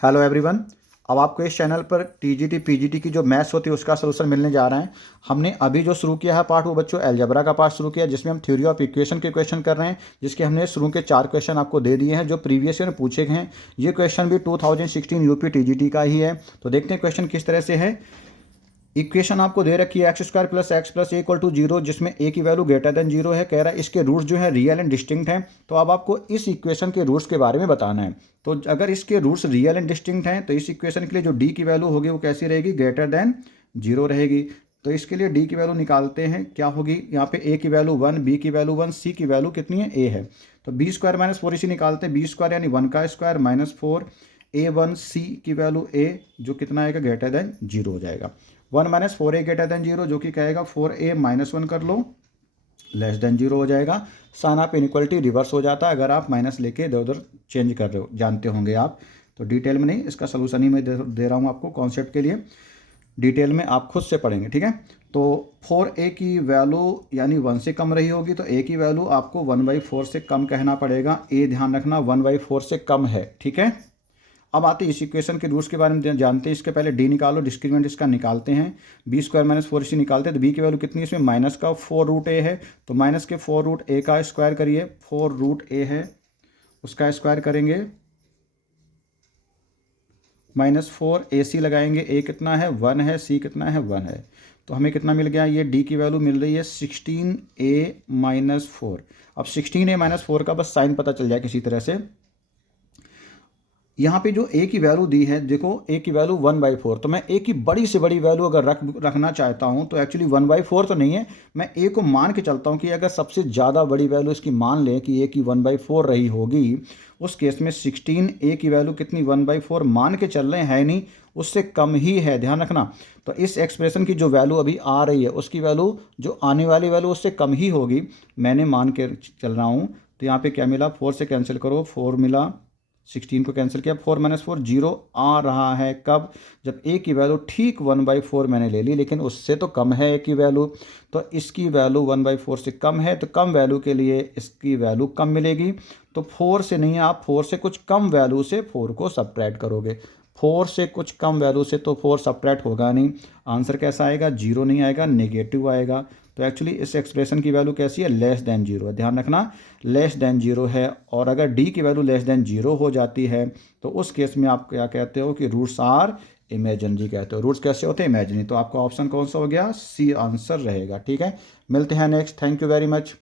Hello everyone. अब आपको इस चैनल पर टीजीटी पीजीटी की जो मैथ्स होती है उसका सलूशन मिलने जा रहा है। हमने अभी जो शुरू किया है पार्ट वो बच्चों अलजेब्रा का पार्ट शुरू किया है, जिसमें हम थ्योरी ऑफ इक्वेशन के क्वेश्चन कर रहे हैं, जिसके हमने शुरू के 4 क्वेश्चन आपको दे दिए हैं जो प्रीवियस ईयर में पूछे गए हैं। ये क्वेश्चन भी 2016 यूपी टीजीटी का ही है। तो देखते हैं क्वेश्चन किस तरह से है। इक्वेशन आपको दे रखी है x square plus x plus equal to zero, जिसमें ए की वैल्यू ग्रेटर देन जीरो है। कह रहा है इसके रूट्स जो है रियल एंड डिस्टिंक्ट हैं। तो अब आपको इस इक्वेशन के रूट्स के बारे में बताना है। तो अगर इसके रूट्स रियल एंड डिस्टिंक्ट हैं तो इस इक्वेशन के लिए जो डी की वैल्यू होगी वो कैसी रहेगी, ग्रेटर देन जीरो रहेगी। तो इसके लिए डी की वैल्यू निकालते हैं, क्या होगी। यहाँ पे ए की वैल्यू 1, बी की वैल्यू 1, सी की वैल्यू कितनी है, ए है। तो बी स्क्वायर माइनस फोर इसी निकालते हैं। बी स्क्वायर यानी 1 का स्क्वायर माइनस 4 A1, सी की वैल्यू ए जो कितना आएगा, ग्रेटर देन जीरो हो जाएगा। 1 minus 4A greater than zero जो कि कहेगा 4A माइनस 1 कर लो, लेस देन जीरो हो जाएगा। साइन ऑफ इनइक्वालिटी रिवर्स हो जाता है अगर आप माइनस लेके इधर उधर चेंज कर रहे हो, जानते होंगे आप। तो डिटेल में नहीं, इसका सोल्यूशन ही मैं दे रहा हूँ आपको कॉन्सेप्ट के लिए। डिटेल में आप खुद से पढ़ेंगे, ठीक है। तो 4A की वैल्यू यानी 1 से कम रही होगी तो A की वैल्यू आपको 1/4 से कम कहना पड़ेगा। A ध्यान रखना 1/4 से कम है, ठीक है। अब आते हैं इस इक्वेशन के रूट्स के बारे में जानते हैं। इसके पहले डी निकालो, डिस्क्रिमिनेंट इसका निकालते हैं। बी स्क्वायर माइनस 4 इसी निकालते हैं। तो बी की वैल्यू कितनी है, इसमें माइनस का 4 रूट ए है। तो माइनस के 4 रूट ए का स्क्वायर करिए, 4 रूट ए है उसका स्क्वायर करेंगे, -4 ए सी लगाएंगे। ए कितना है, 1 है, सी कितना है, 1 है। तो हमें कितना मिल गया, ये डी की वैल्यू मिल रही है 16A-4। अब 16A-4 का बस साइन पता चल जाए किसी तरह से। यहाँ पे जो ए की वैल्यू दी है, देखो ए की वैल्यू 1/4। तो मैं ए की बड़ी से बड़ी वैल्यू अगर रखना चाहता हूँ तो एक्चुअली 1/4 तो नहीं है, मैं ए को मान के चलता हूँ कि अगर सबसे ज़्यादा बड़ी वैल्यू इसकी मान लें कि ए की 1/4 रही होगी, उस केस में 16 ए की वैल्यू कितनी 1/4 मान के चल रहे हैं नहीं, उससे कम ही है, ध्यान रखना। तो इस एक्सप्रेशन की जो वैल्यू अभी आ रही है उसकी वैल्यू जो आने वाली वैल्यू उससे कम ही होगी, मैंने मान के चल रहा हूँ। तो यहाँ पे क्या मिला, 4 से कैंसिल करो, 4 मिला, 16 को कैंसिल किया, 4 माइनस 4 जीरो आ रहा है कब, जब ए की वैल्यू ठीक 1/4 मैंने ले ली, लेकिन उससे तो कम है ए की वैल्यू। तो इसकी वैल्यू 1/4 से कम है, तो कम वैल्यू के लिए इसकी वैल्यू कम मिलेगी। तो 4 से नहीं, आप 4 से कुछ कम वैल्यू से 4 को सब्ट्रैक्ट करोगे। 4 से कुछ कम वैल्यू से तो 4 सब्ट्रैक्ट होगा नहीं। आंसर कैसा आएगा, जीरो नहीं आएगा, नेगेटिव आएगा। तो एक्चुअली इस एक्सप्रेशन की वैल्यू कैसी है, लेस देन जीरो है, ध्यान रखना लेस देन जीरो है। और अगर डी की वैल्यू लेस देन जीरो हो जाती है तो उस केस में आप क्या कहते हो कि रूट्स आर इमेजिनरी कहते हो। रूट्स कैसे होते हैं, इमेजिनरी। तो आपका ऑप्शन कौन सा हो गया, सी आंसर रहेगा, ठीक है। मिलते हैं next, thank you very much.